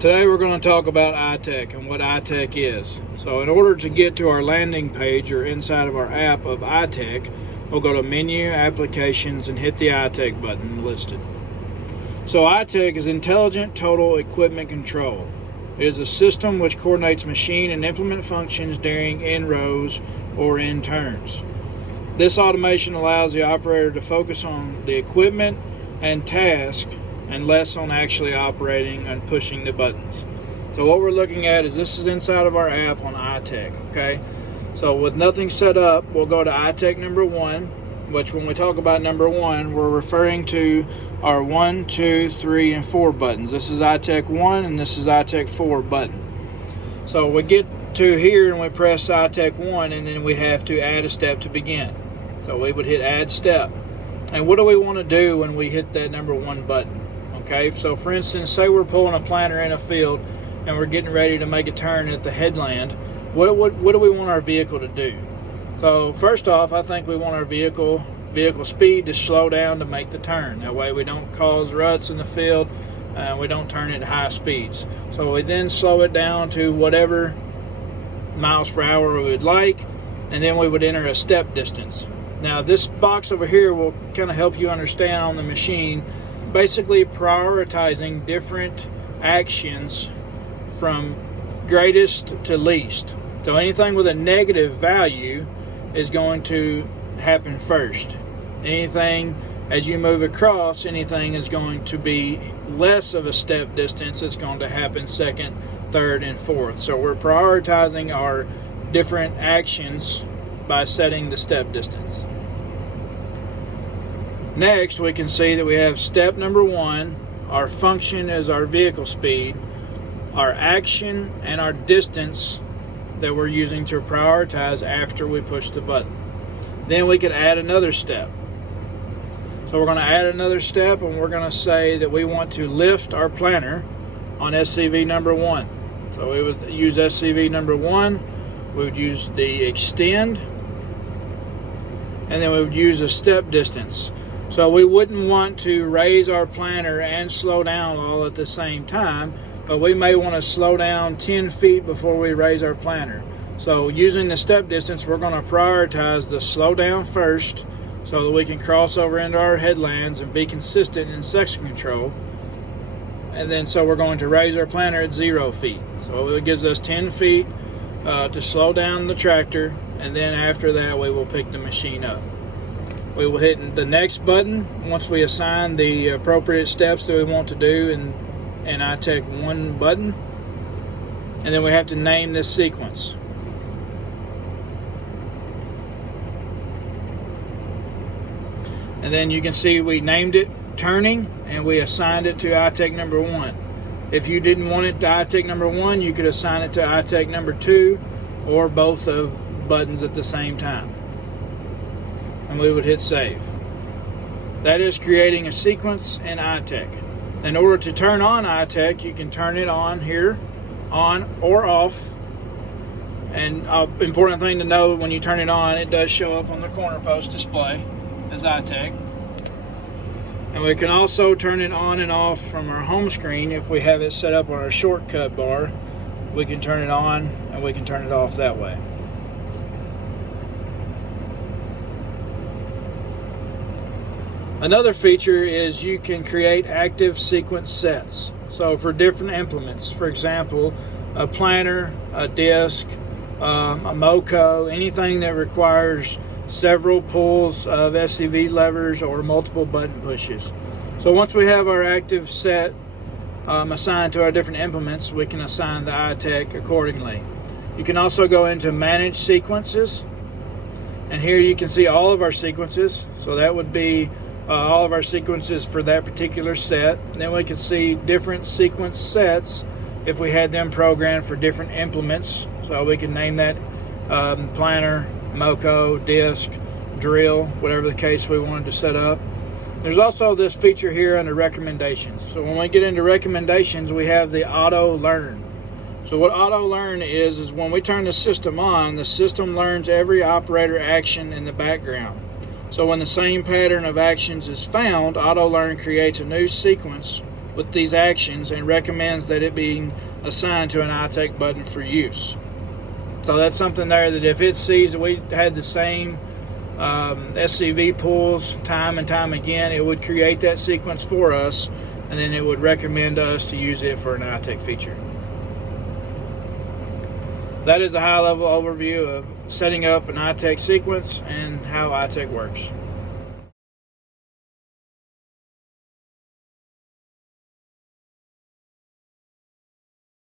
Today we're going to talk about iTEC and what iTEC is. So in order to get to our landing page or inside of our app of iTEC, we'll go to Menu, Applications, and hit the iTEC button listed. So iTEC is Intelligent Total Equipment Control. It is a system which coordinates machine and implement functions during end rows or end turns. This automation allows the operator to focus on the equipment and task and less on actually operating and pushing the buttons. So what we're looking at is this is inside of our app on iTEC, okay? So with nothing set up, we'll go to iTEC number 1, which when we talk about number 1, we're referring to our 1, 2, 3, and 4 buttons. This is iTEC 1 and this is iTEC 4 button. So we get to here and we press iTEC 1 and then we have to add a step to begin. So we would hit add step. And what do we want to do when we hit that number 1 button? Okay, so for instance, say we're pulling a planter in a field and we're getting ready to make a turn at the headland. What do we want our vehicle to do? So first off, I think we want our vehicle speed to slow down to make the turn. That way we don't cause ruts in the field, we don't turn at high speeds. So we then slow it down to whatever miles per hour we would like, and then we would enter a step distance. Now this box over here will kind of help you understand on the machine, basically prioritizing different actions from greatest to least. So anything with a negative value is going to happen first. Anything as you move across, anything is going to be less of a step distance. It's going to happen second, third, and fourth. So we're prioritizing our different actions by setting the step distance. Next, we can see that we have step number 1. Our function is our vehicle speed, our action, and our distance that we're using to prioritize after we push the button. Then we can add another step. So we're going to add another step and we're going to say that we want to lift our planter on SCV number 1. So we would use SCV number 1, we would use the extend, and then we would use a step distance. So we wouldn't want to raise our planter and slow down all at the same time, but we may want to slow down 10 feet before we raise our planter. So using the step distance, we're going to prioritize the slow down first so that we can cross over into our headlands and be consistent in section control. And then so we're going to raise our planter at 0 feet. So it gives us 10 feet to slow down the tractor, and then after that we will pick the machine up. We will hit the next button once we assign the appropriate steps that we want to do in iTEC 1 button, and then we have to name this sequence. And then you can see we named it turning and we assigned it to iTEC number 1. If you didn't want it to iTEC number 1, you could assign it to iTEC number 2 or both of buttons at the same time. And we would hit save. That is creating a sequence in iTEC. In order to turn on iTEC, you can turn it on here, on or off. And important thing to know, when you turn it on, it does show up on the corner post display as iTEC. And we can also turn it on and off from our home screen. If we have it set up on our shortcut bar, we can turn it on and we can turn it off that way. Another feature is you can create active sequence sets. So for different implements, for example, a planter, a disc, a MOCO, anything that requires several pulls of SCV levers or multiple button pushes. So once we have our active set assigned to our different implements, we can assign the iTEC accordingly. You can also go into Manage Sequences, and here you can see all of our sequences. So that would be all of our sequences for that particular set. And then we can see different sequence sets if we had them programmed for different implements. So we can name that planter, MOCO, disc, drill, whatever the case we wanted to set up. There's also this feature here under recommendations. So when we get into recommendations, we have the auto learn. So what auto learn is when we turn the system on, the system learns every operator action in the background. So when the same pattern of actions is found, auto learn creates a new sequence with these actions and recommends that it be assigned to an iTEC button for use. So that's something there that if it sees that we had the same SCV pulls time and time again, it would create that sequence for us, and then it would recommend us to use it for an iTEC feature. That is a high-level overview of setting up an iTEC sequence and how iTEC works.